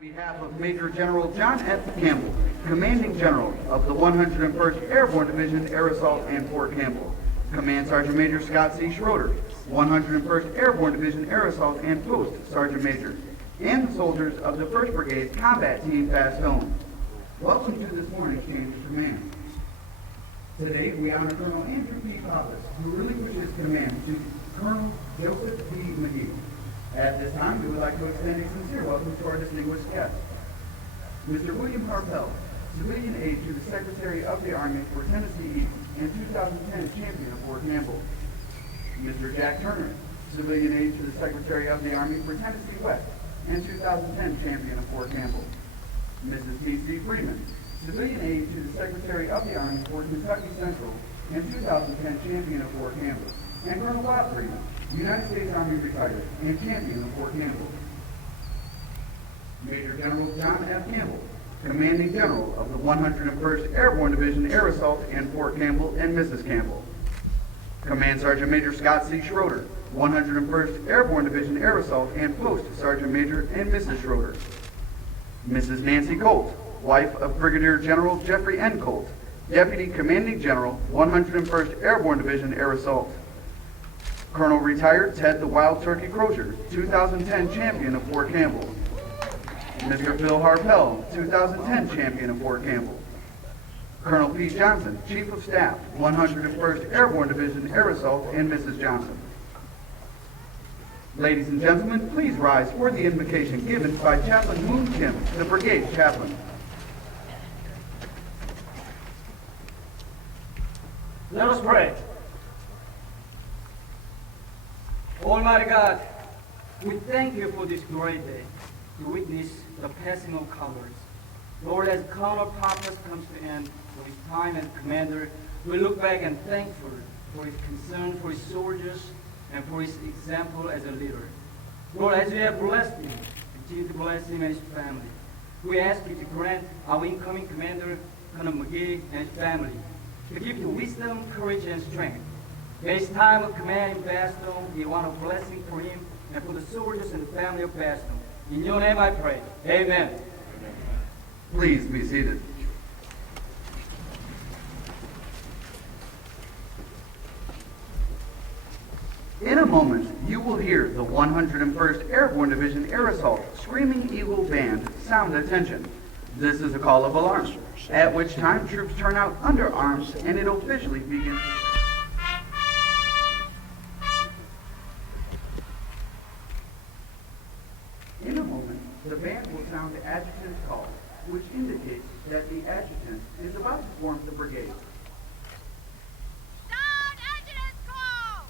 behalf of Major General John F. Campbell, Commanding General of the 101st Airborne Division Air Assault and Fort Campbell, Command Sergeant Major Scott C. Schroeder, 101st Airborne Division Air Assault and Post Sergeant Major, and the soldiers of the 1st Brigade Combat Team Fast Home. Welcome to this morning's change of command. Today we honor Colonel Andrew P. Pappas, who relinquishes command to Colonel Joseph P. McGee. At this time, we would like to extend a sincere welcome to our distinguished guests. Mr. William Harpel, civilian aide to the Secretary of the Army for Tennessee East and 2010 champion of Fort Campbell. Mr. Jack Turner, civilian aide to the Secretary of the Army for Tennessee West and 2010 champion of Fort Campbell. Mrs. T.C. Freeman, civilian aide to the Secretary of the Army for Kentucky Central and 2010 champion of Fort Campbell. And Colonel Bob Freeman, United States Army retired and champion of Fort Campbell. Major General John F. Campbell, Commanding General of the 101st Airborne Division Air Assault and Fort Campbell and Mrs. Campbell. Command Sergeant Major Scott C. Schroeder, 101st Airborne Division Air Assault and Post Sergeant Major and Mrs. Schroeder. Mrs. Nancy Colt, wife of Brigadier General Jeffrey N. Colt, Deputy Commanding General, 101st Airborne Division Air Assault. Colonel Retired Ted the Wild Turkey Crozier, 2010 champion of Fort Campbell. Mr. Phil Harpel, 2010 champion of Fort Campbell. Colonel Pete Johnson, Chief of Staff, 101st Airborne Division Air Assault, and Mrs. Johnson. Ladies and gentlemen, please rise for the invocation given by Chaplain Moon Kim, the Brigade Chaplain. Let us pray. Almighty God, we thank you for this great day to witness the passing of colors. Lord, as Colonel Pappas comes to end for his time as commander, we look back and thankful for his concern for his soldiers and for his example as a leader. Lord, as you have blessed him, continue to bless him and his family. We ask you to grant our incoming commander, Colonel McGee, and his family, to give you wisdom, courage, and strength. May his time of command in Bastogne be one of blessing for him and for the soldiers and the family of Bastogne. In your name I pray. Amen. Please be seated. In a moment, you will hear the 101st Airborne Division Air Assault Screaming Eagle Band sound attention. This is a call of alarm, at which time troops turn out under arms and it officially begins. In a moment, the band will sound the adjutant's call, which indicates that the adjutant is about to form the brigade. Sound adjutant's call!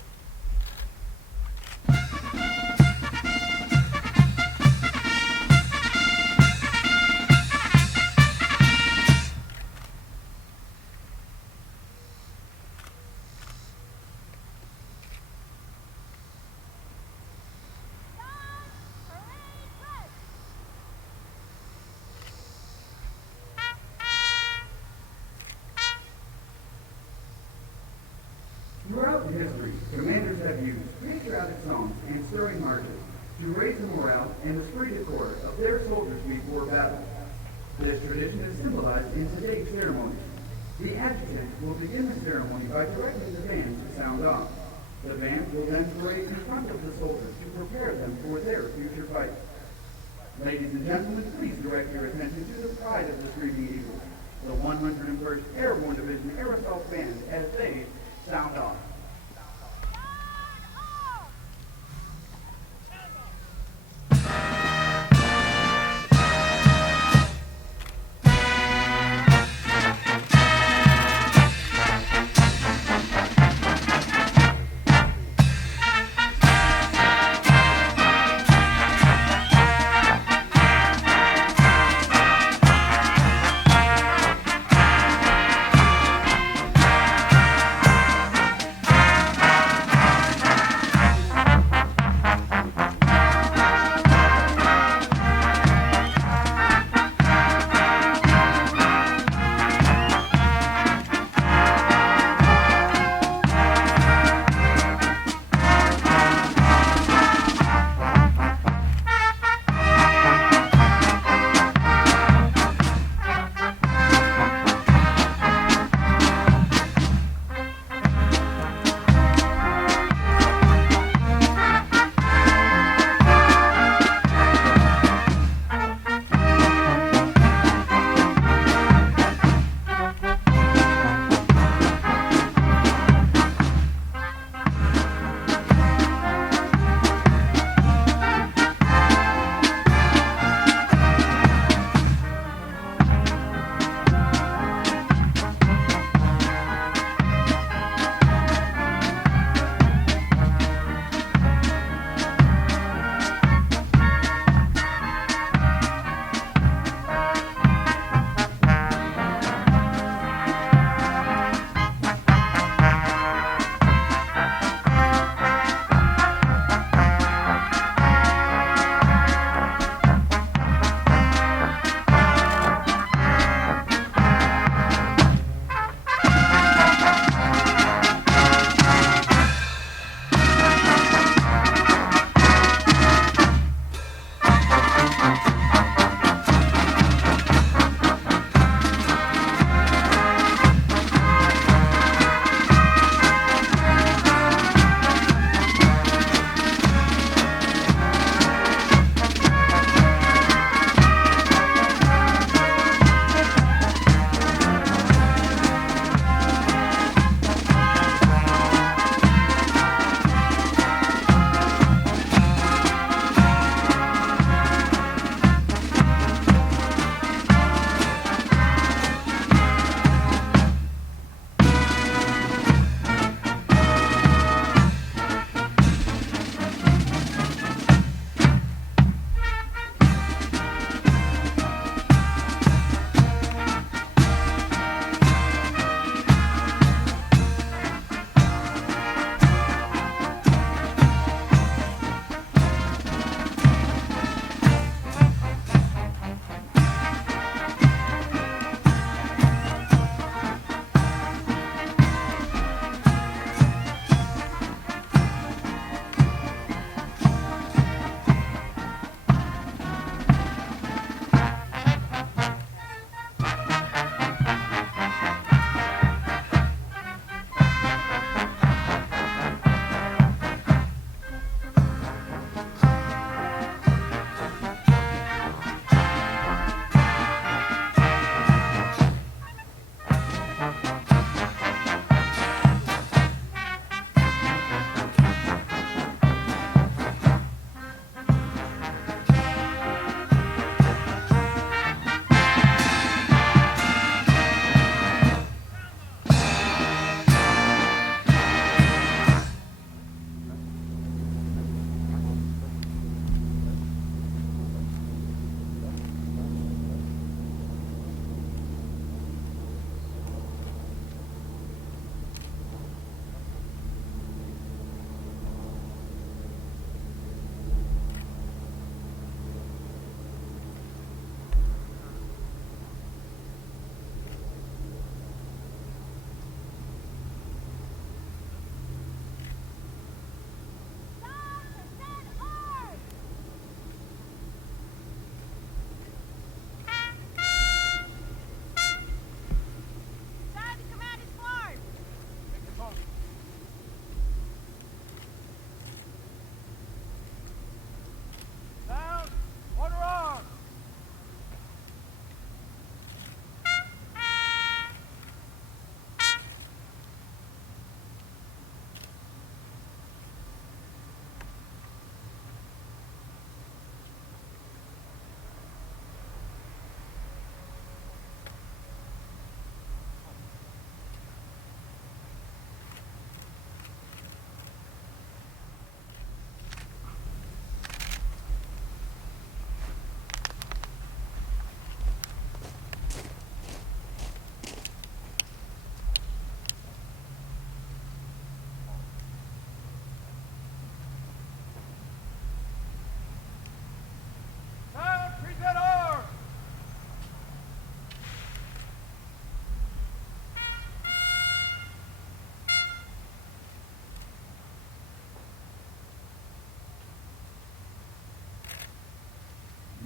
Throughout history, commanders have used patriotic songs and stirring marches to raise the morale and esprit de corps of their soldiers before battle. This tradition is symbolized in today's ceremony. The adjutant will begin the ceremony by directing the band to sound off. The band will then parade in front of the soldiers to prepare them for their future fight. Ladies and gentlemen, please direct your attention to the pride of the Screaming Eagles, the 101st Airborne Division Air Assault Band, as they sound off.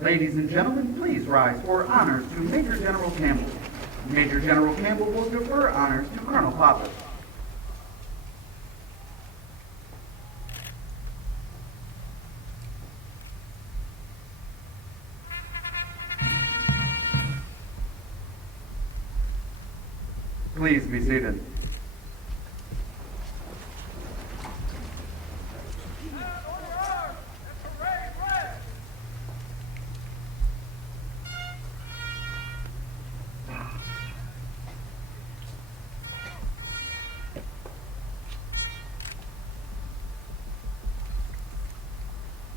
Ladies and gentlemen, please rise for honors to Major General Campbell. Major General Campbell will defer honors to Colonel Pappas. Please be seated.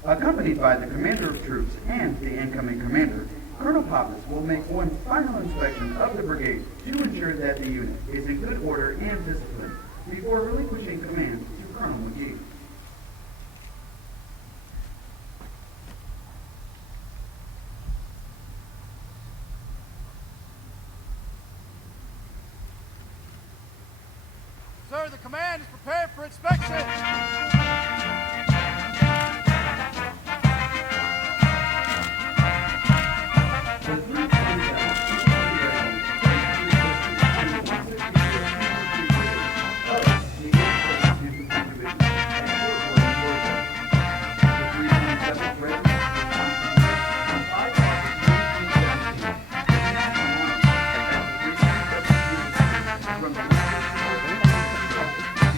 Accompanied by the commander of troops and the incoming commander, Colonel Pappas will make one final inspection of the brigade to ensure that the unit is in good order and discipline before relinquishing command to Colonel McGee. Sir, the command is prepared for inspection.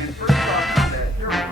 And first off, that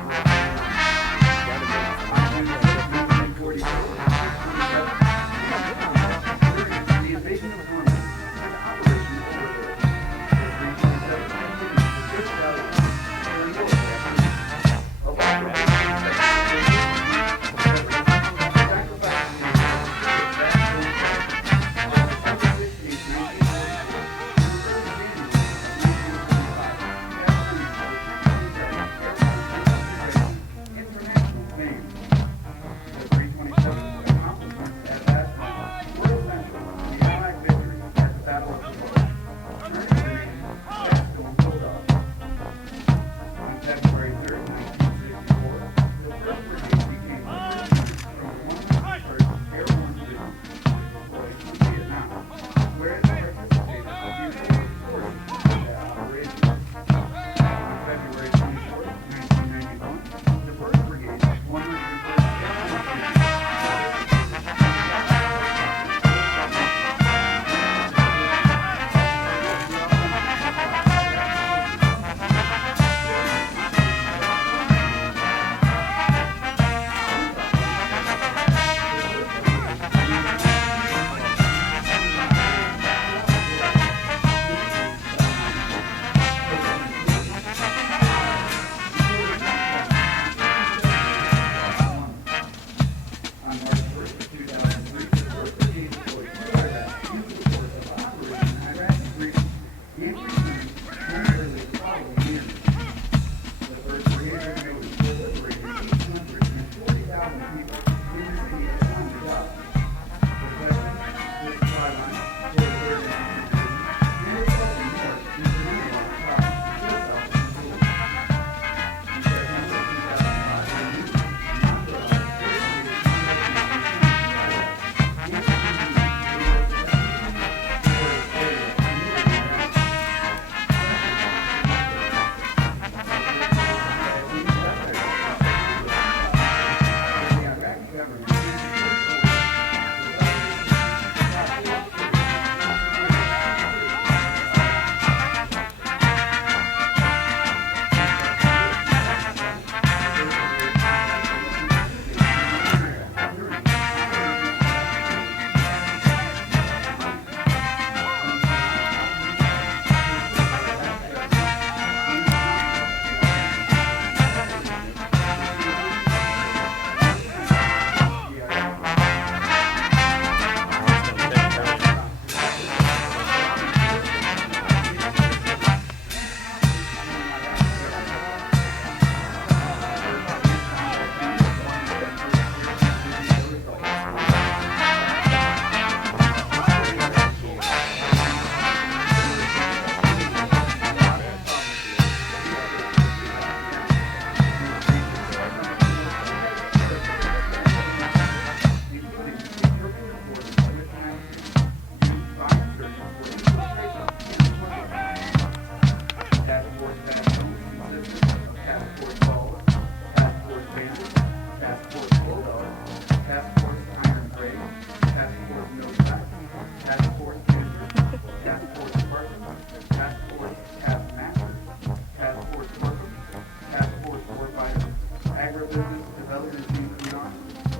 Business Development Team Kunar,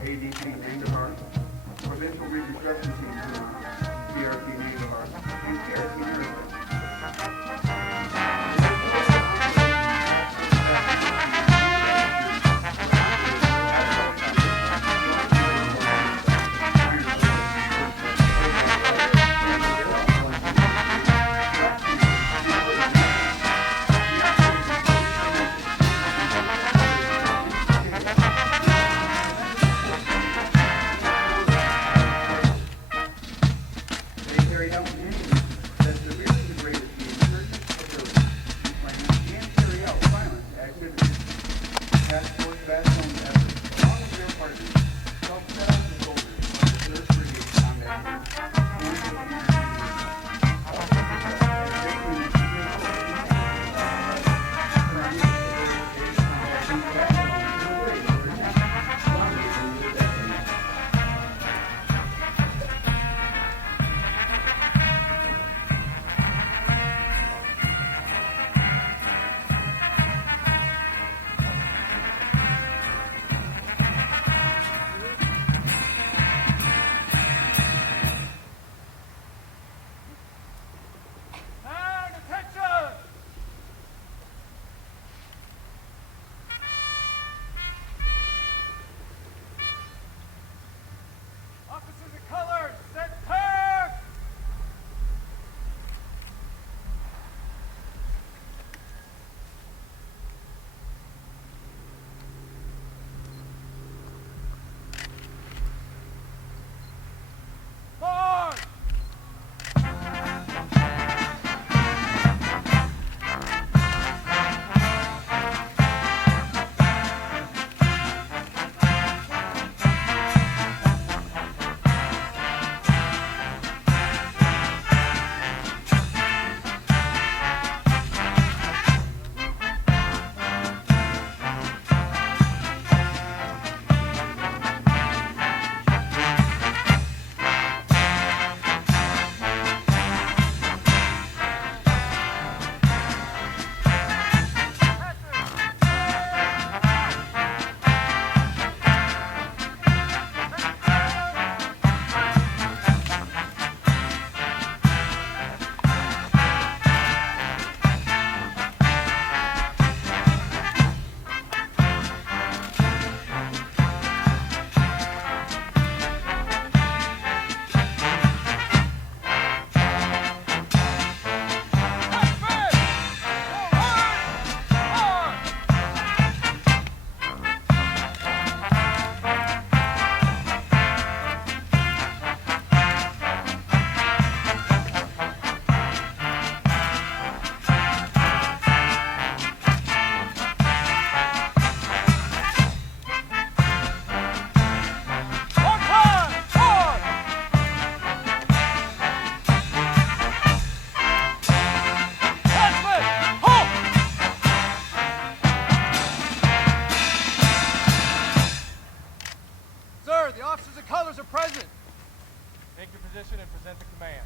ADC Nangarhar, Provincial Reconstruction Team Kunar, PRT Nangarhar, and PRT Nangarhar. They carry out initiatives that severely degrade the insurgent ability to plan and carry out violent activities. Task Force Backbone's efforts, along with their partners, helped set out the soldiers of the 3rd Brigade Combat Group and the And attention! Officers of colors, center! March! Sir, the officers of colors are present. Take your position and present the command.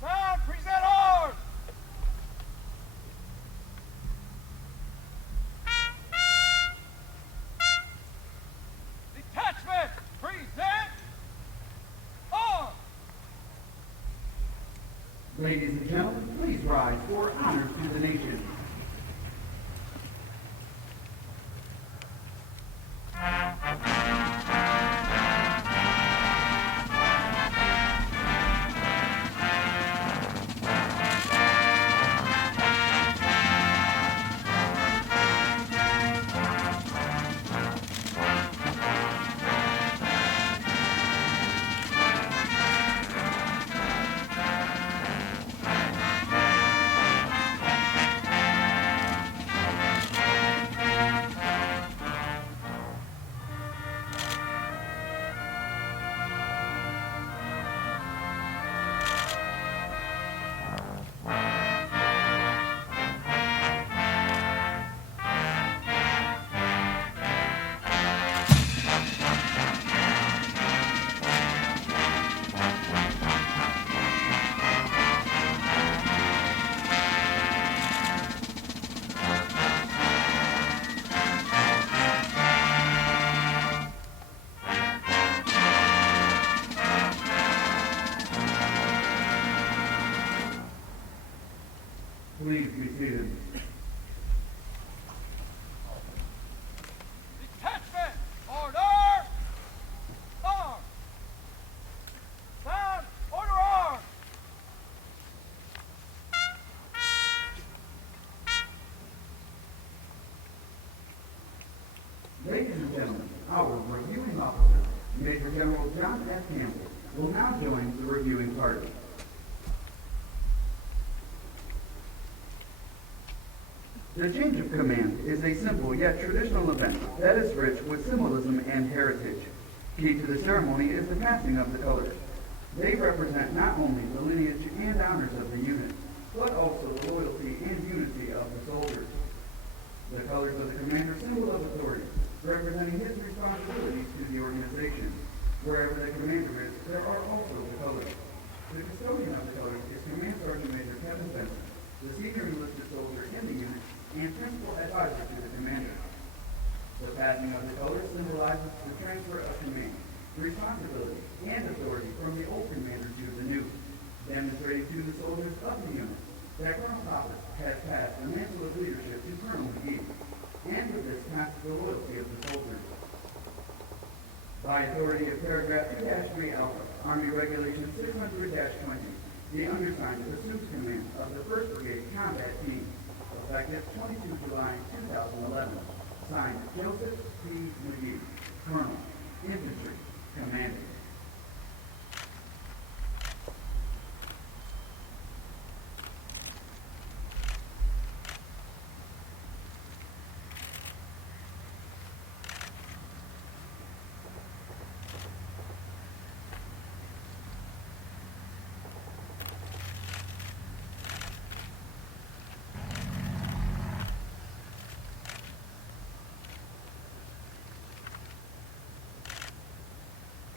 Sound, present arms! Detachment, present arms! Ladies and gentlemen, please rise for honors to the nation. will now join the reviewing party. The change of command is a simple yet traditional event that is rich with symbolism and heritage. Key to the ceremony is the passing of the colors. They represent not only the lineage and honors of the unit, but also the loyalty and unity of the soldiers. The colors of the commander symbol of authority, representing his responsibilities to the organization. Wherever the commander is, there are also the colors. The custodian of the colors is Command Sergeant Major Kevin Benson, the senior enlisted soldier in the unit and principal advisor to the commander. The passing of the colors symbolizes the transfer of command, responsibility, and authority from the old commander to the new, demonstrating to the soldiers of the unit that Colonel Pappas has passed the mantle of leadership to Colonel McGee, and with this passes the loyalty of the soldiers. By authority of paragraph 2-3 Alpha, Army Regulation 600-20, the undersigned assumes command of the 1st Brigade Combat Team, effective 22 July 2011. Signed, Joseph P. McGee, Colonel, Infantry, Commanding.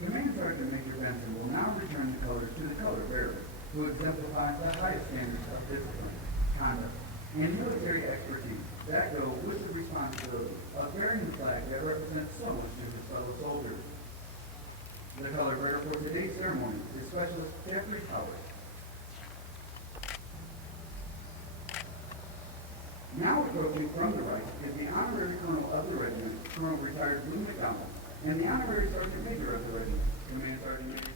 Command Sergeant Major Benson will now return the colors to the color bearer, who exemplifies the highest standards of discipline, conduct, and military expertise that go with the responsibility of bearing the flag that represents so much to his fellow soldiers. The color bearer for today's ceremony is Specialist Jeffrey Howard. Now approaching from the right is the Honorary Colonel of the Regiment, Colonel Retired Lou McDonald, and the Honorary Sergeant Major of the Regiment, Command Sergeant Major Retired.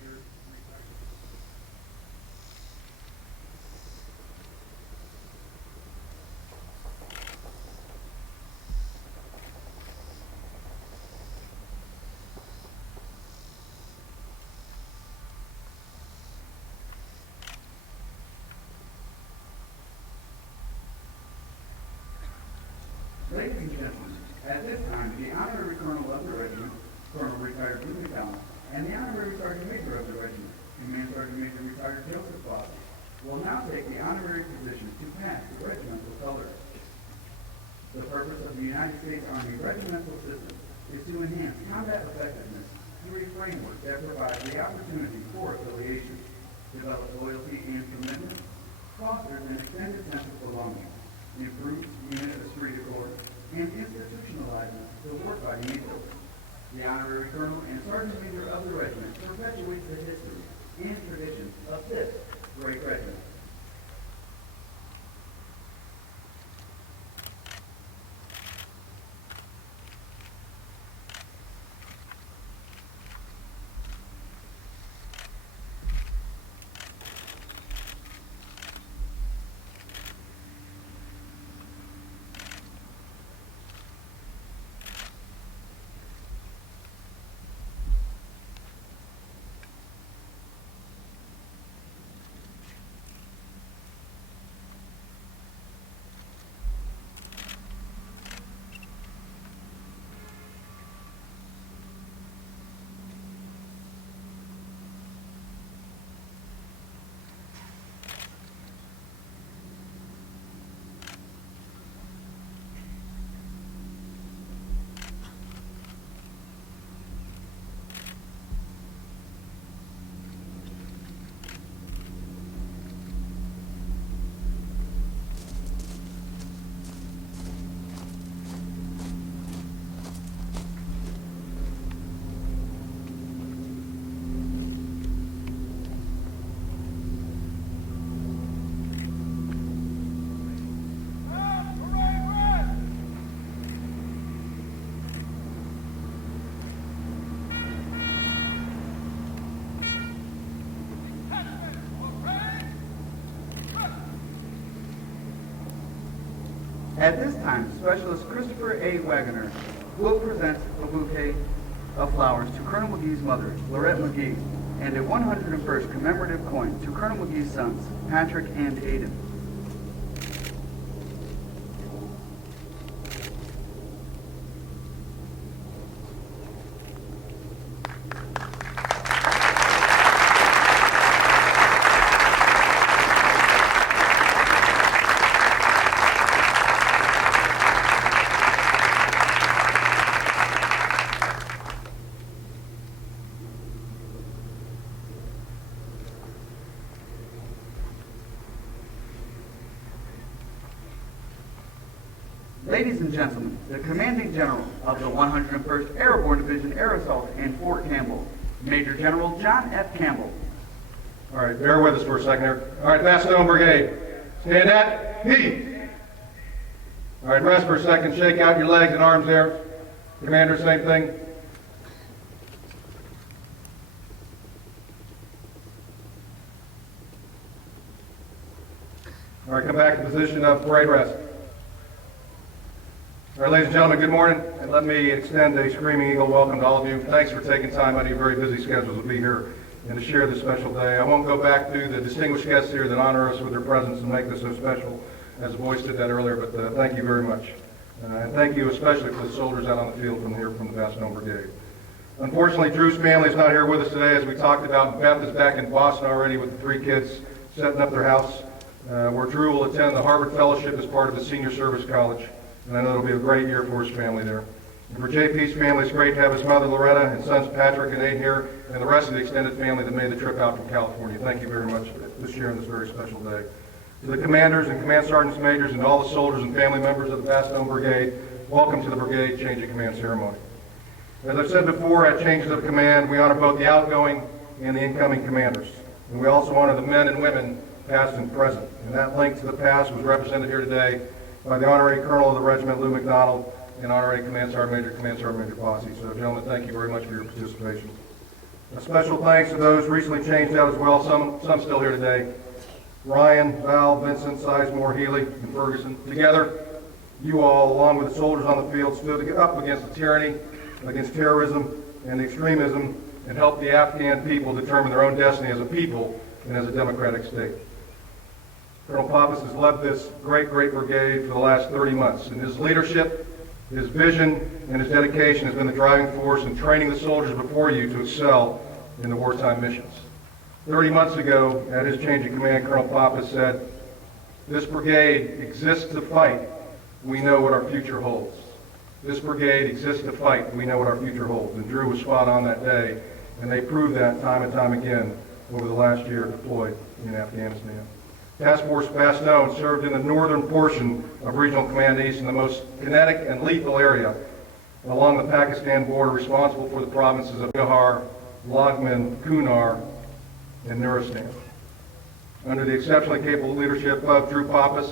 Ladies and gentlemen, at this time, the Honorary Colonel of the Regiment, Colonel Retired Lou McDonald, and the Honorary Sergeant Major of the Regiment, Command Sergeant Major Retired Joseph Bob, will now take the honorary position to pass the regimental colors. The purpose of the United States Army regimental system is to enhance combat effectiveness through a framework that provides the opportunity for affiliation, develops loyalty and commitment, fosters an extended sense of belonging, improves unit esprit de corps, and institutionalizes the warfighting ethos. The Honorary Colonel and Sergeant Major of the Regiment perpetuates the history and traditions of this great regiment. At this time, Specialist Christopher A. Wagoner will present a bouquet of flowers to Colonel McGee's mother, Lorette McGee, and a 101st commemorative coin to Colonel McGee's sons, Patrick and Aiden. Ladies and gentlemen, the Commanding General of the 101st Airborne Division Air Assault in Fort Campbell, Major General John F. Campbell. All right, bear with us for a second here. All right, Bastogne Brigade, stand at heat. All right, rest for a second, shake out your legs and arms there. Commander, same thing. All right, come back to position of parade rest. All right, ladies and gentlemen, good morning, and let me extend a Screaming Eagle welcome to all of you. Thanks for taking time out of your very busy schedules to be here and to share this special day. I won't go back to the distinguished guests here that honor us with their presence and make this so special, as the boys did that earlier, but thank you very much. And thank you especially for the soldiers out on the field from the Bastogne Brigade. Unfortunately, Drew's family is not here with us today, as we talked about. Beth is back in Boston already with the 3 kids setting up their house, where Drew will attend the Harvard Fellowship as part of the Senior Service College. And I know it'll be a great year for his family there. And for JP's family, it's great to have his mother Loretta and sons Patrick and Aiden here, and the rest of the extended family that made the trip out from California. Thank you very much for sharing this very special day. To the commanders and command sergeants majors and all the soldiers and family members of the Bastogne Brigade, welcome to the Brigade Change of Command ceremony. As I've said before, at changes of command, we honor both the outgoing and the incoming commanders. And we also honor the men and women, past and present. And that link to the past was represented here today by the Honorary Colonel of the Regiment, Lou McDonald, and Honorary Command Sergeant Major Bossy. So, gentlemen, thank you very much for your participation. A special thanks to those recently changed out as well, some still here today. Ryan, Val, Vincent, Sizemore, Healy, and Ferguson. Together, you all, along with the soldiers on the field, stood up against the tyranny, against terrorism and extremism, and helped the Afghan people determine their own destiny as a people and as a democratic state. Colonel Pappas has led this great brigade for the last 30 months, and his leadership, his vision, and his dedication has been the driving force in training the soldiers before you to excel in the wartime missions. 30 months ago, at his change of command, Colonel Pappas said, "This brigade exists to fight. We know what our future holds." This brigade exists to fight. We know what our future holds. And Drew was spot on that day, and they proved that time and time again over the last year deployed in Afghanistan. Task Force Bastogne served in the northern portion of Regional Command East in the most kinetic and lethal area along the Pakistan border, responsible for the provinces of Gahar, Lagman, Kunar, and Nuristan. Under the exceptionally capable leadership of Drew Pappas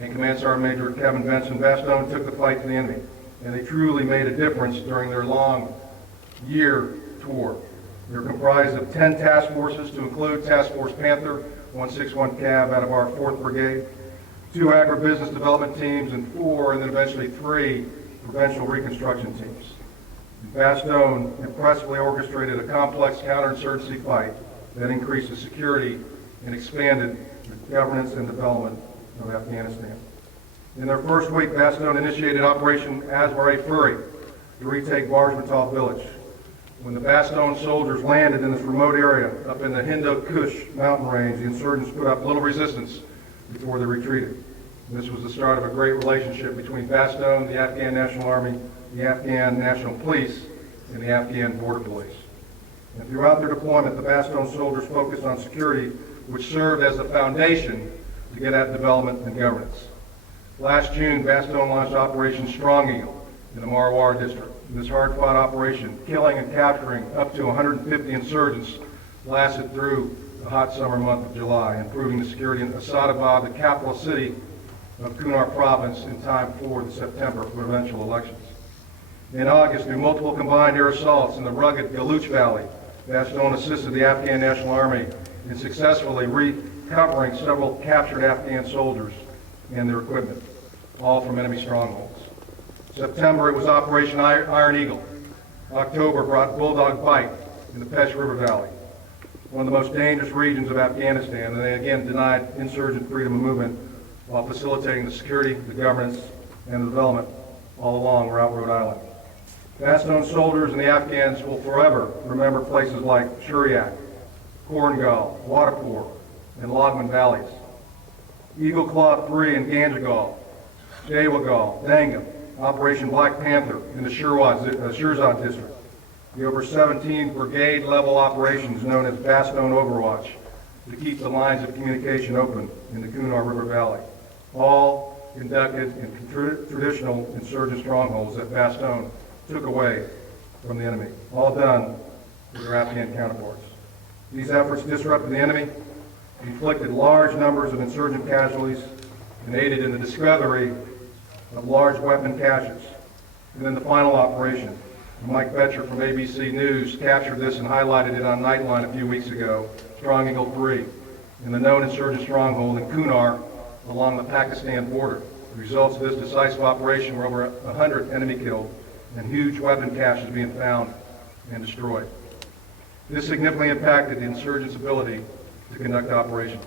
and Command Sergeant Major Kevin Benson, Bastogne took the fight to the enemy, and they truly made a difference during their long year tour. They're comprised of 10 task forces, to include Task Force Panther, 161 Cav out of our 4th Brigade, 2 agribusiness development teams, and 4, and then eventually 3 provincial reconstruction teams. Bastogne impressively orchestrated a complex counterinsurgency fight that increased the security and expanded the governance and development of Afghanistan. In their first week, Bastogne initiated Operation Asbury Fury to retake Regimental village. When the Bastogne soldiers landed in this remote area up in the Hindu Kush mountain range, the insurgents put up little resistance before they retreated. And this was the start of a great relationship between Bastogne, the Afghan National Army, the Afghan National Police, and the Afghan Border Police. And throughout their deployment, the Bastogne soldiers focused on security, which served as the foundation to get at development and governance. Last June, Bastogne launched Operation Strong Eagle in the Marwar district. This hard-fought operation, killing and capturing up to 150 insurgents, lasted through the hot summer month of July, improving the security in Asadabad, the capital city of Kunar province, in time for the September provincial elections. In August, through multiple combined air assaults in the rugged Galuch Valley, Bastogne assisted the Afghan National Army in successfully recovering several captured Afghan soldiers and their equipment, all from enemy strongholds. September, it was Operation Iron Eagle. October brought Bulldog Bite in the Pesh River Valley. one of the most dangerous regions of Afghanistan, and they again denied insurgent freedom of movement while facilitating the security, the governance, and the development all along Route Rhode Island. Bastogne soldiers and the Afghans will forever remember places like Shuriak, Korengal, Wadapur, and Logman valleys. Eagle Claw 3 in Ganjagal, Dewagal, Dangam, Operation Black Panther in the Shirzad district, the over 17 brigade level operations known as Bastogne Overwatch to keep the lines of communication open in the Kunar River Valley, all conducted in traditional insurgent strongholds that Bastogne took away from the enemy, all done with their Afghan counterparts. These efforts disrupted the enemy, inflicted large numbers of insurgent casualties, and aided in the discovery of large weapon caches. And then the final operation. Mike Betcher from ABC News captured this and highlighted it on Nightline a few weeks ago, Strong Eagle 3, in the known insurgent stronghold in Kunar along the Pakistan border. The results of this decisive operation were over 100 enemy killed and huge weapon caches being found and destroyed. This significantly impacted the insurgents' ability to conduct operations.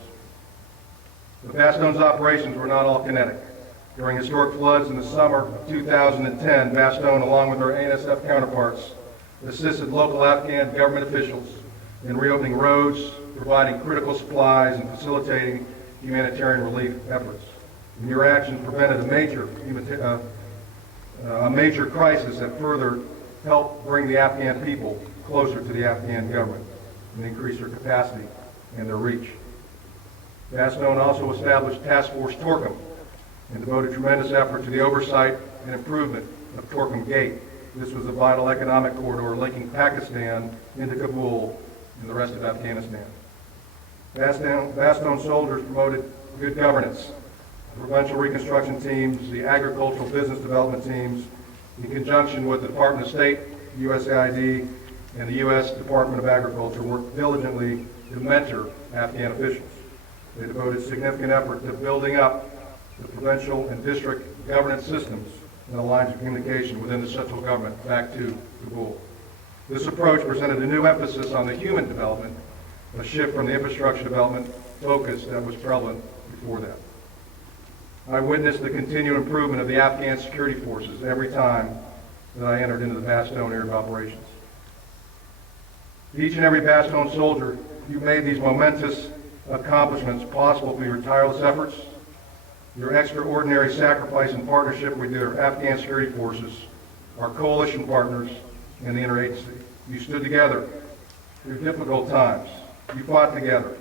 The Bastogne's operations were not all kinetic. During historic floods in the summer of 2010, Bastogne, along with our ANSF counterparts, assisted local Afghan government officials in reopening roads, providing critical supplies, and facilitating humanitarian relief efforts. And your actions prevented a major crisis that further helped bring the Afghan people closer to the Afghan government and increase their capacity and their reach. Bastogne also established Task Force Torkham and devoted tremendous effort to the oversight and improvement of Torkham Gate. This was a vital economic corridor linking Pakistan into Kabul and the rest of Afghanistan. Bastogne soldiers promoted good governance, the provincial reconstruction teams, the agricultural business development teams, in conjunction with the Department of State, USAID, and the U.S. Department of Agriculture, worked diligently to mentor Afghan officials. They devoted significant effort to building up the provincial and district governance systems and the lines of communication within the central government back to Kabul. This approach presented a new emphasis on the human development, a shift from the infrastructure development focus that was prevalent before that. I witnessed the continued improvement of the Afghan security forces every time that I entered into the Bastogne area of operations. Each and every Bastogne soldier, you made these momentous accomplishments possible through your tireless efforts, your extraordinary sacrifice and partnership with your Afghan security forces, our coalition partners, and the interagency. You stood together through difficult times. You fought together.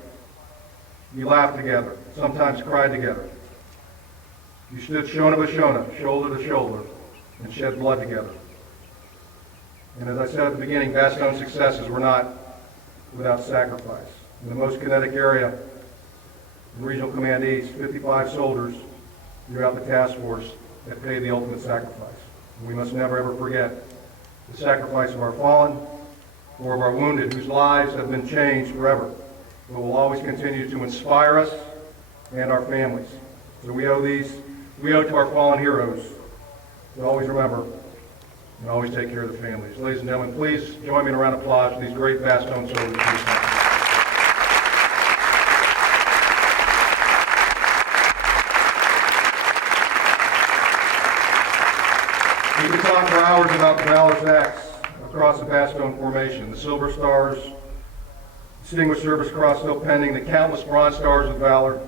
You laughed together, sometimes cried together. You stood shoulder to shoulder, and shed blood together. And as I said at the beginning, Bastogne's successes were not without sacrifice. In the most kinetic area, in Regional Command East, 55 soldiers throughout the task force that paid the ultimate sacrifice. And we must never ever forget the sacrifice of our fallen or of our wounded, whose lives have been changed forever, but will always continue to inspire us and our families. So we owe to our fallen heroes to always remember and always take care of their families. Ladies and gentlemen, please join me in a round of applause for these great Bastogne soldiers. We could talk for hours about the valorous acts across the Bastogne formation, the Silver Stars, Distinguished Service Cross still pending, the countless Bronze Stars of Valor.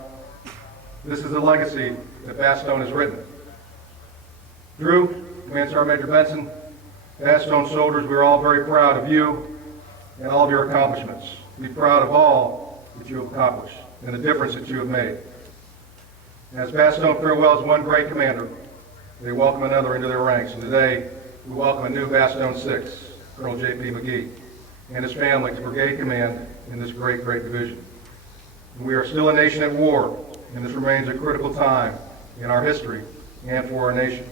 This is the legacy that Bastogne has written. Drew, Command Sergeant Major Benson, Bastogne soldiers, we're all very proud of you and all of your accomplishments. Be proud of all that you have accomplished and the difference that you have made. As Bastogne farewells one great commander, they welcome another into their ranks. And today, we welcome a new Bastogne 6, Colonel J.P. McGee, and his family to Brigade Command in this great division. And we are still a nation at war, and this remains a critical time in our history and for our nation.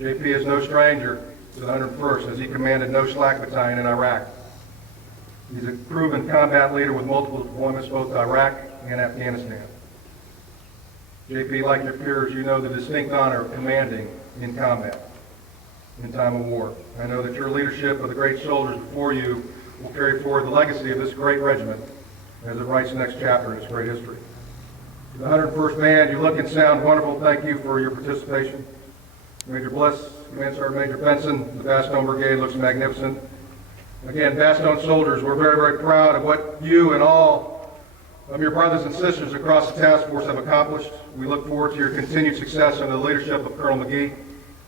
J.P. is no stranger to the 101st, as he commanded No Slack Battalion in Iraq. He's a proven combat leader with multiple deployments both to Iraq and Afghanistan. J.P., like your peers, you know the distinct honor of commanding in combat in time of war. I know that your leadership of the great soldiers before you will carry forward the legacy of this great regiment as it writes the next chapter in its great history. To the 101st Band, you look and sound wonderful. Thank you for your participation. Major Bliss, Command Sergeant Major Benson, the Bastogne Brigade looks magnificent. Again, Bastogne soldiers, we're very, very proud of what you and all of your brothers and sisters across the task force have accomplished. We look forward to your continued success under the leadership of Colonel McGee.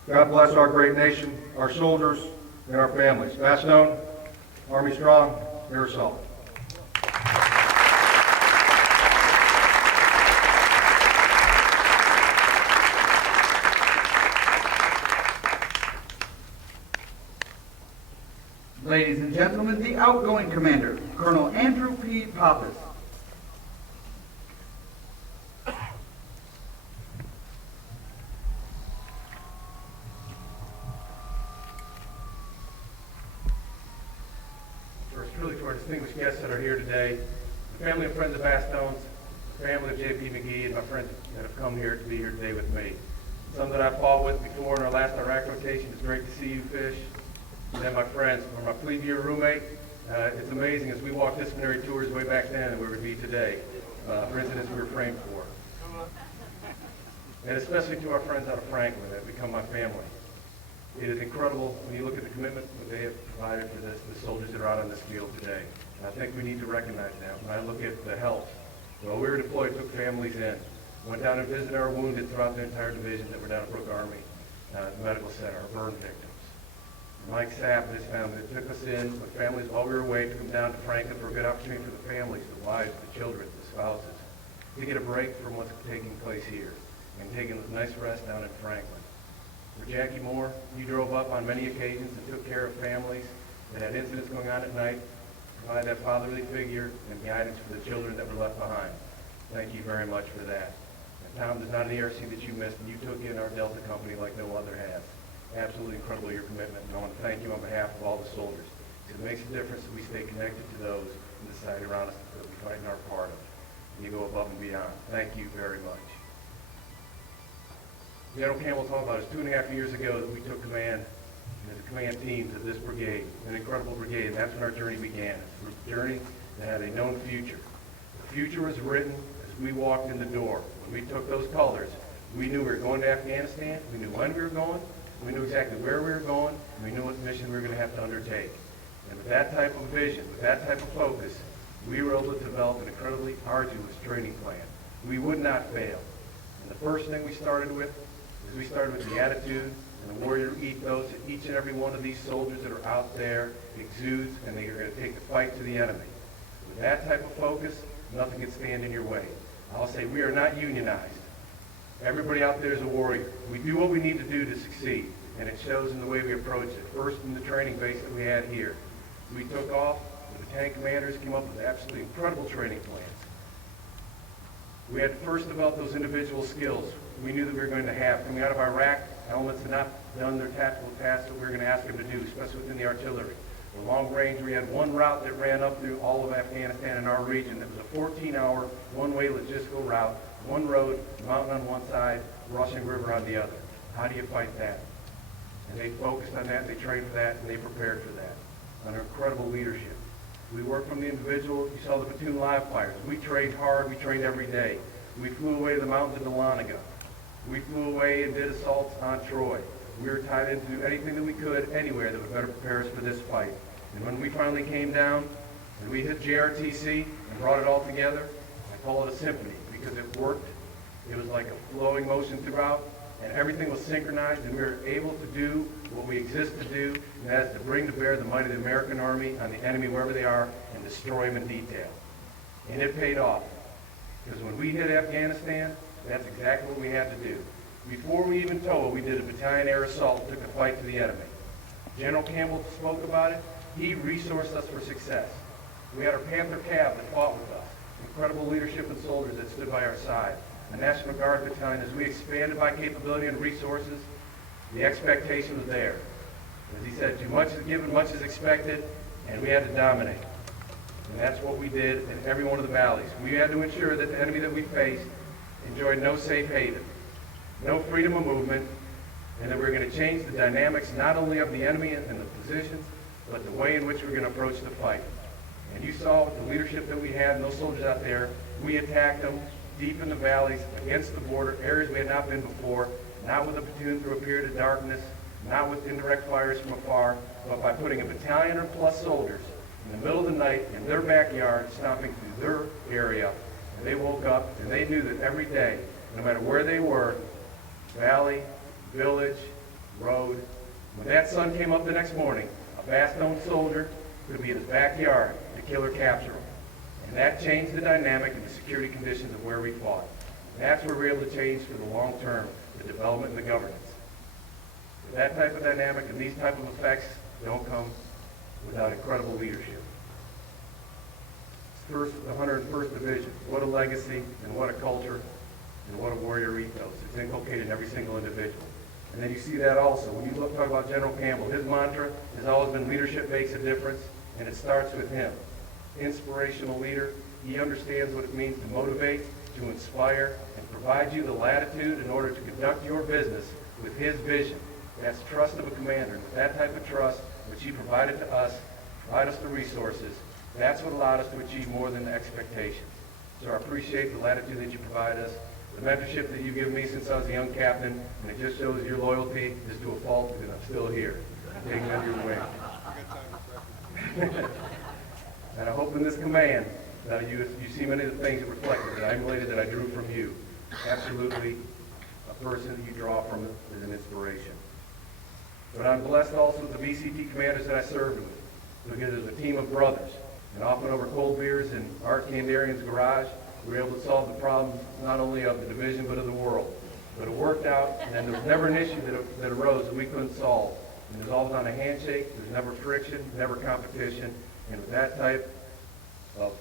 God bless our great nation, our soldiers, and our families. Bastogne, Army strong, air assault. Ladies and gentlemen, the outgoing commander, Colonel Andrew P. Pappas. Truly to our distinguished guests that are here today, the family and friends of Bastogne, the family of J.P. McGee, and my friends that have come here to be here today with me. Some that I fought with before in our last Iraq rotation. It's great to see you, Fish. And then my friends, or my plebe year roommate. It's amazing as we walked disciplinary tours way back then and where we'd be today, for incidents we were framed for. And especially to our friends out of Franklin that have become my family. It is incredible when you look at the commitment that they have provided for the soldiers that are out on this field today. And I think we need to recognize that. When I look at the health, while we were deployed, took families in, went down and visited our wounded throughout the entire division that were down at Brooke Army Medical Center, our burn victims. Mike Sapp and his family that took us in with families while we were away, took them down to Franklin for a good opportunity for the families, the wives, the children, the spouses, to get a break from what's taking place here and taking a nice rest down in Franklin. For Jackie Moore, you drove up on many occasions and took care of families that had incidents going on at night, provide that fatherly figure and guidance for the children that were left behind. Thank you very much for that. And Tom, there's not an ERC that you missed, and you took in our Delta company like no other has. Absolutely incredible, your commitment, and I want to thank you on behalf of all the soldiers. It makes a difference that we stay connected to those in the society around us that we fight in our part of. And you go above and beyond. Thank you very much. General Campbell talked about us 2.5 years ago that we took command as a command team to this brigade, an incredible brigade, and that's when our journey began. It's a journey that had a known future. The future was written as we walked in the door. When we took those colors, we knew we were going to Afghanistan, we knew when we were going, we knew exactly where we were going, and we knew what mission we were going to have to undertake. And with that type of vision, with that type of focus, we were able to develop an incredibly arduous training plan. We would not fail. And the first thing we started with is we started with the attitude and the warrior ethos that each and every one of these soldiers that are out there exudes, and they are going to take the fight to the enemy. With that type of focus, nothing can stand in your way. I'll say we are not unionized. Everybody out there is a warrior. We do what we need to do to succeed, and it shows in the way we approach it. First, in the training base that we had here. We took off, the lieutenant commanders came up with absolutely incredible training plans. We had to first develop those individual skills we knew that we were going to have. Coming out of Iraq, elements had not done their tactical tasks that we were going to ask them to do, especially within the artillery. For long range, we had one route that ran up through all of Afghanistan and our region. That was a 14-hour, one-way logistical route, one road, mountain on one side, Russian River on the other. How do you fight that? And they focused on that, they trained for that, and they prepared for that. Under incredible leadership. We worked from the individual. You saw the platoon live fires. We trained hard. We trained every day. We flew away to the mountains of Dahlonega. We flew away and did assaults on Troy. We were tied into anything that we could, anywhere that would better prepare us for this fight. And when we finally came down and we hit JRTC and brought it all together, I call it a symphony because it worked. It was like a flowing motion throughout, and everything was synchronized, and we were able to do what we exist to do, and that is to bring to bear the might of the American Army on the enemy wherever they are and destroy them in detail. And it paid off. Because when we hit Afghanistan, that's exactly what we had to do. Before we even told, we did a battalion air assault and took the fight to the enemy. General Campbell spoke about it. He resourced us for success. We had our Panther Cav that fought with us. Incredible leadership and soldiers that stood by our side. The National Guard Battalion, as we expanded by capability and resources, the expectation was there. As he said, too much is given, much is expected, and we had to dominate. And that's what we did in every one of the valleys. We had to ensure that the enemy that we faced enjoyed no safe haven, no freedom of movement, and that we were going to change the dynamics not only of the enemy and the positions, but the way in which we're going to approach the fight. And you saw with the leadership that we had and those soldiers out there, we attacked them deep in the valleys, against the border, areas we had not been before, not with a platoon through a period of darkness, not with indirect fires from afar, but by putting a battalion or plus soldiers in the middle of the night in their backyard, stomping through their area. And they woke up and they knew that every day, no matter where they were, valley, village, road, when that sun came up the next morning, a Bastogne soldier could be in his backyard to kill or capture him. And that changed the dynamic and the security conditions of where we fought. And that's where we were able to change for the long term, the development and the governance. That type of dynamic and these type of effects don't come without incredible leadership. First, the 101st Division, what a legacy and what a culture and what a warrior ethos. It's inculcated in every single individual. And then you see that also. When you talk about General Campbell, his mantra has always been leadership makes a difference, and it starts with him. Inspirational leader. He understands what it means to motivate, to inspire, and provide you the latitude in order to conduct your business with his vision. That's trust of a commander. And with that type of trust, which he provided to us, provide us the resources, that's what allowed us to achieve more than the expectations. So I appreciate the latitude that you provide us, the mentorship that you've given me since I was a young captain, and it just shows your loyalty is to a fault because I'm still here, taking under your wing. And I hope in this command that you see many of the things that reflected, that I emulated, that I drew from you. Absolutely a person that you draw from as an inspiration. But I'm blessed also with the VCT commanders that I served with, because it was a team of brothers. And often over cold beers in Art Kandarian's garage, we were able to solve the problems not only of the division but of the world. But it worked out, and there was never an issue that arose that we couldn't solve. And it was always on a handshake. There's never friction, never competition. And with that type of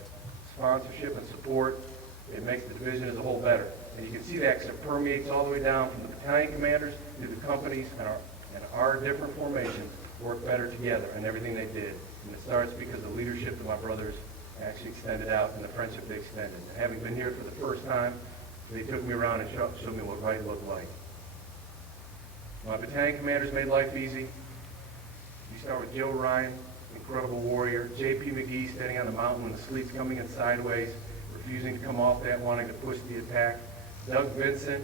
sponsorship and support, it makes the division as a whole better. And you can see that because it permeates all the way down from the battalion commanders to the companies, and our different formations work better together in everything they did. And it starts because the leadership that my brothers actually extended out and the friendship they extended. And having been here for the first time, they took me around and showed me what right looked like. My battalion commanders made life easy. You start with Joe Ryan, incredible warrior. J.P. McGee standing on the mountain when the sleet's coming in sideways, refusing to come off that, wanting to push the attack. Doug Vincent,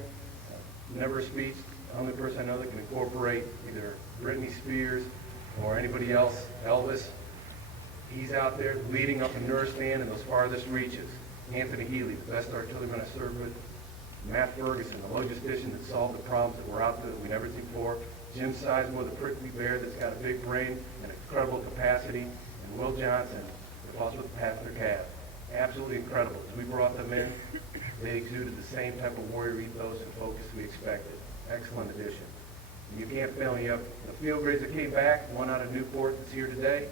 never a speech, the only person I know that can incorporate either Britney Spears or anybody else, Elvis. He's out there leading up in Nuristan in those farthest reaches. Anthony Healy, the best artilleryman I served with. Matt Ferguson, the logistician that solved the problems that were out there that we never seen before. Jim Sizemore, the prickly bear that's got a big brain and incredible capacity. And Will Johnson, the boss with the Panther Calf. Absolutely incredible. As we brought them in, they exuded the same type of warrior ethos and focus we expected. Excellent addition. And you can't fail. You have the field grades that came back, one out of Newport that's here today,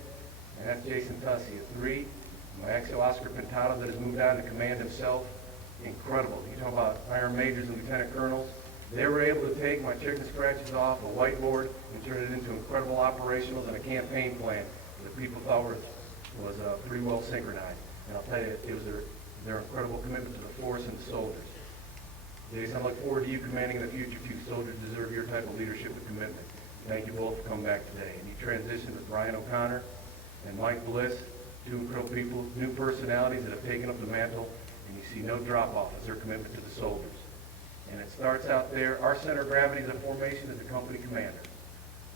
and that's Jason Tussey at 3. My axial Oscar Pintado that has moved on to command himself. Incredible. You talk about Iron Majors and Lieutenant Colonels. They were able to take my chicken scratches off a whiteboard and turn it into incredible operationals and a campaign plan that people thought was pretty well synchronized. And I'll tell you, it was their incredible commitment to the force and the soldiers. Jason, I look forward to you commanding in the future too. Soldiers deserve your type of leadership and commitment. Thank you both for coming back today. And you transitioned with Brian O'Connor and Mike Bliss, two incredible people, new personalities that have taken up the mantle, and you see no drop-off as their commitment to the soldiers. And it starts out there. Our center of gravity as a formation is the company commander.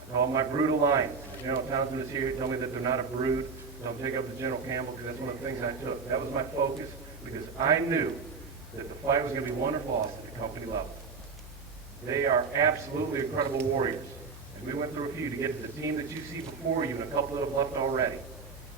I call them my brood alliance. General Townsend is here. He told me that they're not a brood. Don't take up to General Campbell because that's one of the things I took. That was my focus because I knew that the fight was going to be won or lost at the company level. They are absolutely incredible warriors. And we went through a few to get to the team that you see before you and a couple that have left already.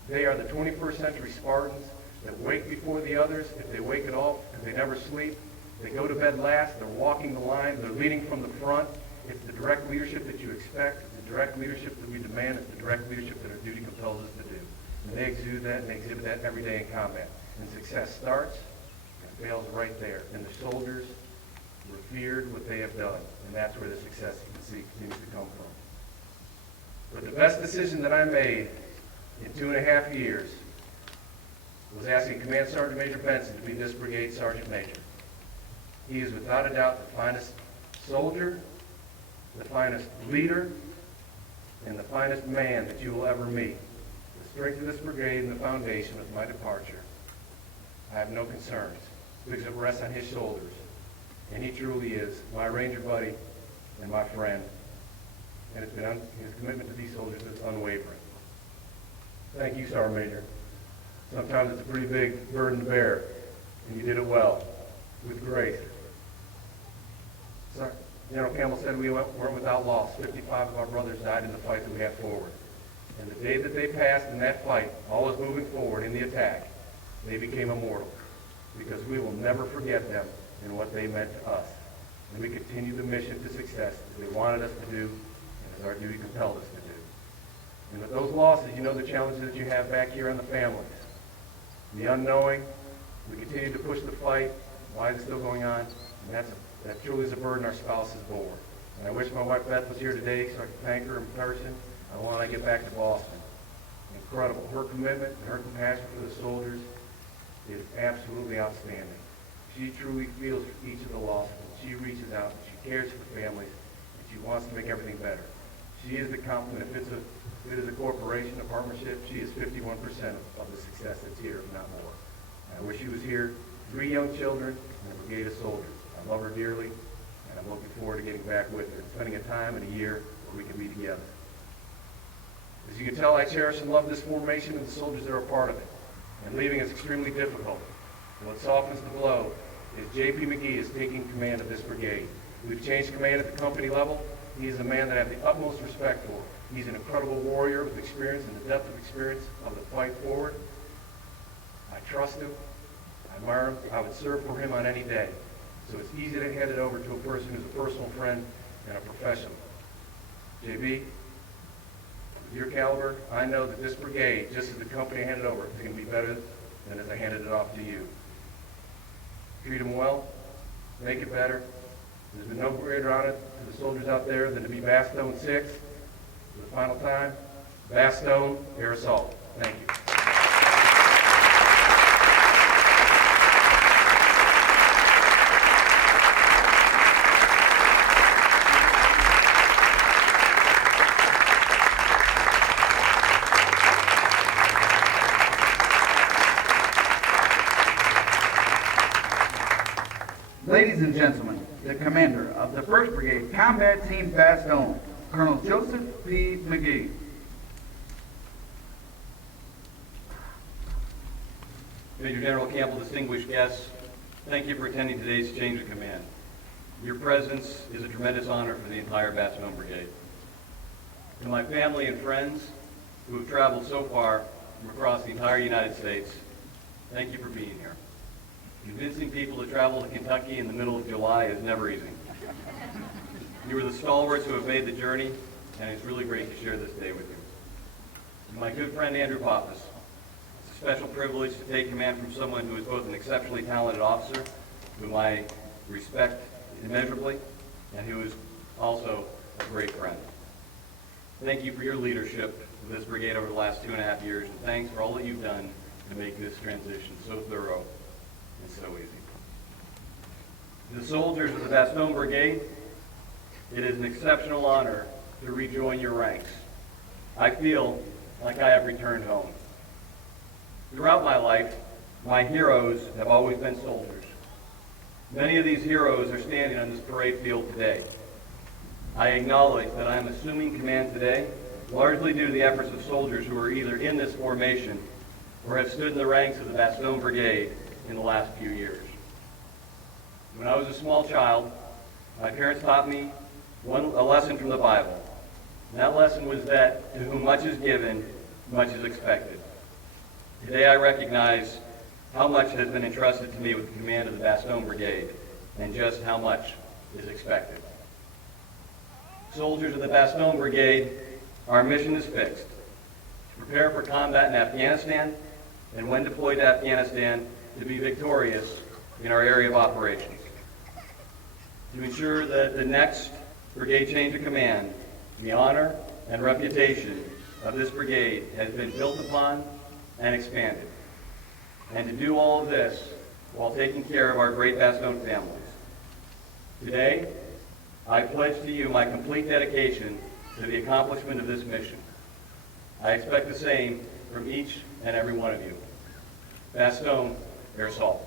They are the 21st century Spartans that wake before the others. If they wake at all, because they never sleep, they go to bed last. They're walking the line. They're leading from the front. It's the direct leadership that you expect. It's the direct leadership that we demand. It's the direct leadership that our duty compels us to do. And they exude that and they exhibit that every day in combat. And success starts and fails right there. And the soldiers revered what they have done. And that's where the success, you can see, continues to come from. But the best decision that I made in 2.5 years was asking Command Sergeant Major Benson to be this brigade sergeant major. He is without a doubt the finest soldier, the finest leader, and the finest man that you will ever meet. the strength of this brigade and the foundation of my departure, I have no concerns because it rests on his shoulders. And he truly is my Ranger buddy and my friend. And it's been his commitment to these soldiers is unwavering. Thank you, Sergeant Major. Sometimes it's a pretty big burden to bear, and you did it well, with grace. General Campbell said we weren't without loss. 55 of our brothers died in the fight that we had forward. And the day that they passed in that fight, always moving forward in the attack, they became immortal, because we will never forget them and what they meant to us. And we continue the mission to success as they wanted us to do, and as our duty compelled us to do. And with those losses, you know the challenges that you have back here on the families. The unknowing, we continue to push the fight. Why is it still going on? And that truly is a burden our spouses bore. And I wish my wife Beth was here today so I could thank her in person. I want to get back to Boston. Incredible. Her commitment and her compassion for the soldiers is absolutely outstanding. She truly feels for each of the lost ones. She reaches out, and she cares for families, and she wants to make everything better. She is the complement. If it is a corporation, a partnership, she is 51% of the success that's here, if not more. I wish she was here. 3 young children and a brigade of soldiers. I love her dearly, and I'm looking forward to getting back with her, spending a time and a year where we can be together. As you can tell, I cherish and love this formation and the soldiers that are a part of it. And leaving is extremely difficult. What softens the blow is J.P. McGee is taking command of this brigade. We've changed command at the company level. He is a man that I have the utmost respect for. He's an incredible warrior with experience and the depth of experience of the fight forward. I trust him. I admire him. I would serve for him on any day. So it's easy to hand it over to a person who's a personal friend and a professional. JB, with your caliber, I know that this brigade, just as the company handed over, is going to be better than as I handed it off to you. Treat them well, make it better. There's been no greater honor to the soldiers out there than to be Bastogne 6 for the final time. Bastogne, air assault. Thank you. Ladies and gentlemen, the commander of the 1st Brigade Combat Team Bastogne, Colonel Joseph P. McGee. Major General Campbell, distinguished guests, thank you for attending today's change of command. Your presence is a tremendous honor for the entire Bastogne Brigade. To my family and friends who have traveled so far from across the entire United States, thank you for being here. Convincing people to travel to Kentucky in the middle of July is never easy. You are the stalwarts who have made the journey, and it's really great to share this day with you. To my good friend Andrew Pappas, it's a special privilege to take command from someone who is both an exceptionally talented officer, whom I respect immeasurably, and who is also a great friend. Thank you for your leadership of this brigade over the last 2.5 years, and thanks for all that you've done to make this transition so thorough and so easy. To the soldiers of the Bastogne Brigade, it is an exceptional honor to rejoin your ranks. I feel like I have returned home. Throughout my life, my heroes have always been soldiers. Many of these heroes are standing on this parade field today. I acknowledge that I am assuming command today, largely due to the efforts of soldiers who are either in this formation or have stood in the ranks of the Bastogne Brigade in the last few years. When I was a small child, my parents taught me a lesson from the Bible. And that lesson was that to whom much is given, much is expected. Today I recognize how much has been entrusted to me with the command of the Bastogne Brigade, and just how much is expected. Soldiers of the Bastogne Brigade, our mission is fixed: to prepare for combat in Afghanistan, and when deployed to Afghanistan, to be victorious in our area of operations. To ensure that the next brigade change of command, the honor and reputation of this brigade has been built upon and expanded. And to do all of this while taking care of our great Bastogne families. Today, I pledge to you my complete dedication to the accomplishment of this mission. I expect the same from each and every one of you. Bastogne, Air Assault.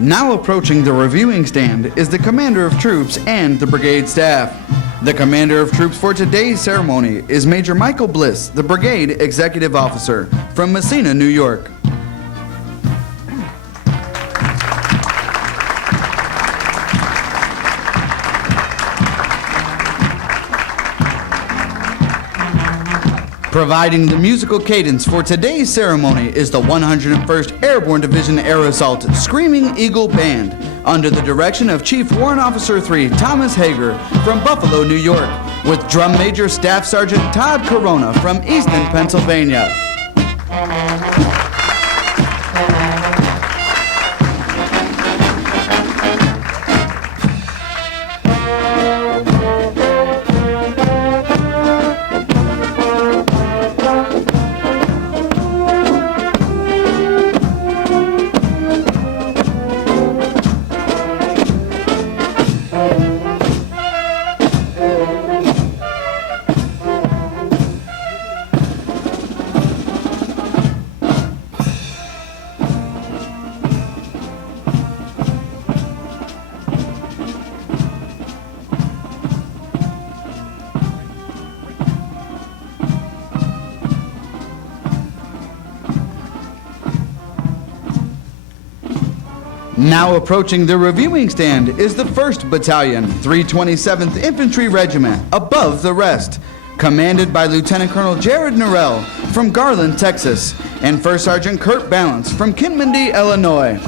Now approaching the reviewing stand is the Commander of Troops and the Brigade staff. The Commander of Troops for today's ceremony is Major Michael Bliss, the Brigade Executive Officer from Messina, New York. Providing the musical cadence for today's ceremony is the 101st Airborne Division Air Assault Screaming Eagle Band, under the direction of Chief Warrant Officer 3 Thomas Hager from Buffalo, New York, with Drum Major Staff Sergeant Todd Corona from Easton, Pennsylvania. Now approaching the reviewing stand is the 1st Battalion, 327th Infantry Regiment, above the rest, commanded by Lieutenant Colonel Jared Norell from Garland, Texas, and First Sergeant Kurt Balance from Kinmandy, Illinois.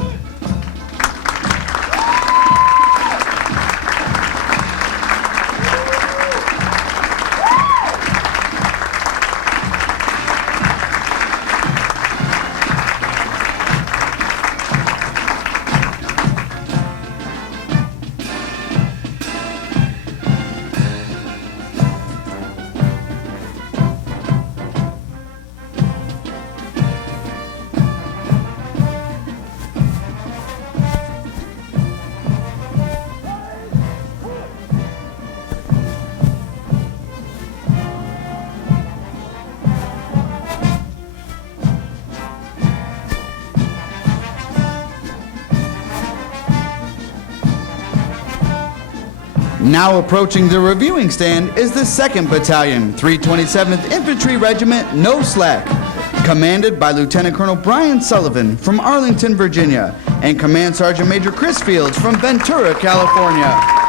Now approaching the reviewing stand is the 2nd Battalion, 327th Infantry Regiment, No Slack, commanded by Lieutenant Colonel Brian Sullivan from Arlington, Virginia, and Command Sergeant Major Chris Fields from Ventura, California.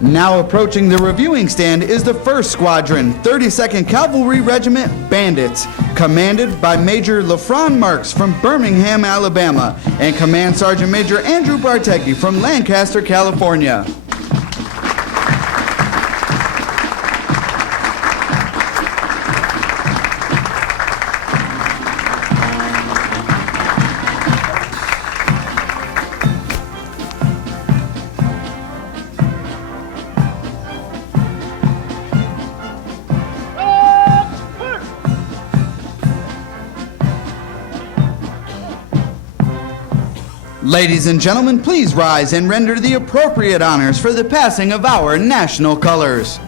Now approaching the reviewing stand is the 1st Squadron, 32nd Cavalry Regiment, Bandits, commanded by Major LaFron Marks from Birmingham, Alabama, and Command Sergeant Major Andrew Bartecki from Lancaster, California. Ladies and gentlemen, please rise and render the appropriate honors for the passing of our national colors.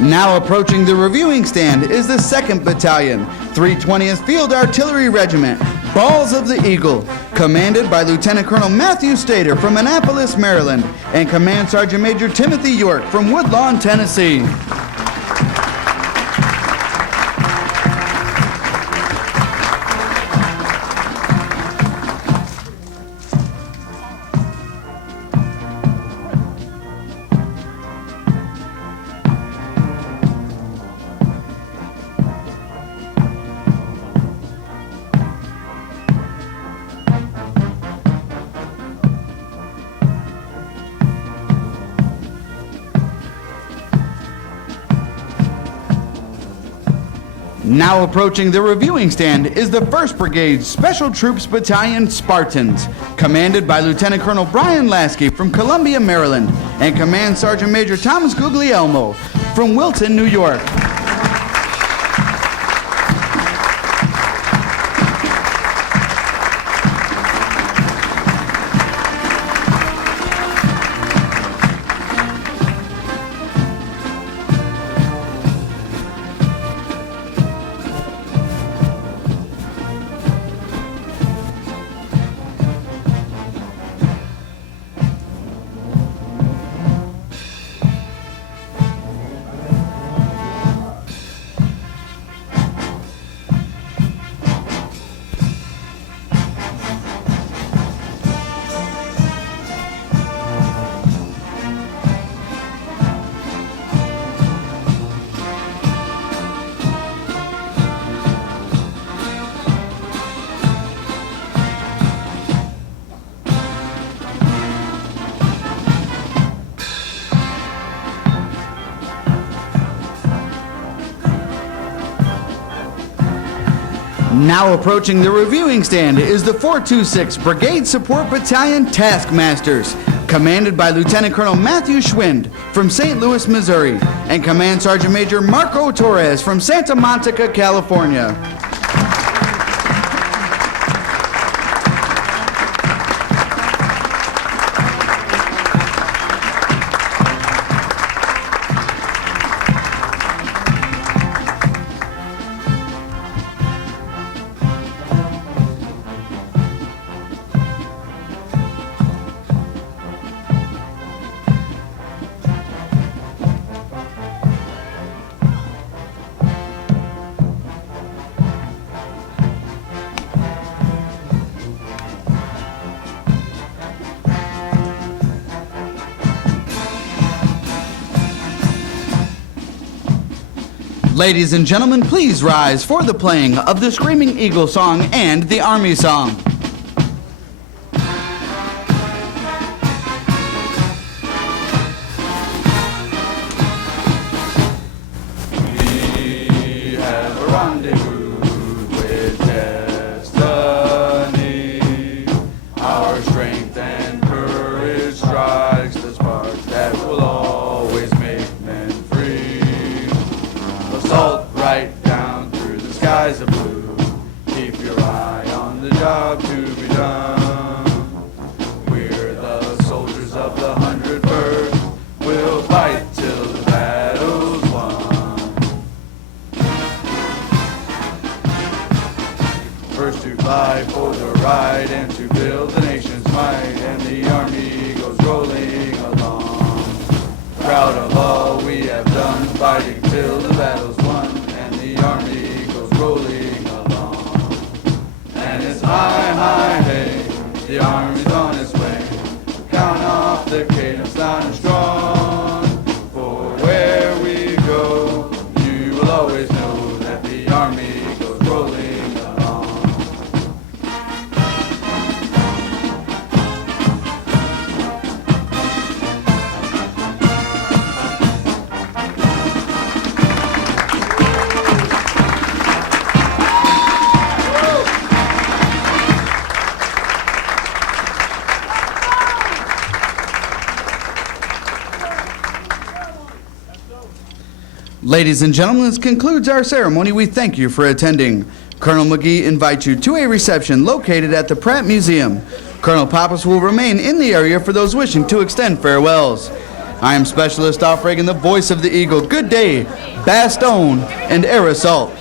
Now approaching the reviewing stand is the 2nd Battalion, 320th Field Artillery Regiment, Balls of the Eagle, commanded by Lieutenant Colonel Matthew Stater from Annapolis, Maryland, and Command Sergeant Major Timothy York from Woodlawn, Tennessee. Now approaching the reviewing stand is the 1st Brigade Special Troops Battalion Spartans, commanded by Lieutenant Colonel Brian Lasky from Columbia, Maryland, and Command Sergeant Major Thomas Guglielmo from Wilton, New York. Now approaching the reviewing stand is the 426 Brigade Support Battalion Taskmasters, commanded by Lieutenant Colonel Matthew Schwind from St. Louis, Missouri, and Command Sergeant Major Marco Torres from Santa Monica, California. Ladies and gentlemen, please rise for the playing of the Screaming Eagle Song and the Army Song. fighting till the battle's won, and the army goes rolling along. And it's hi, hi, hey, the army's on its way. Count off the cadence loud and strong. For where we go, you will always know that the army goes rolling along. Ladies and gentlemen, this concludes our ceremony. We thank you for attending. Colonel McGee invites you to a reception located at the Pratt Museum. Colonel Pappas will remain in the area for those wishing to extend farewells. I am Specialist Offregan, the voice of the Eagle. Good day, Bastogne, and Air Assault.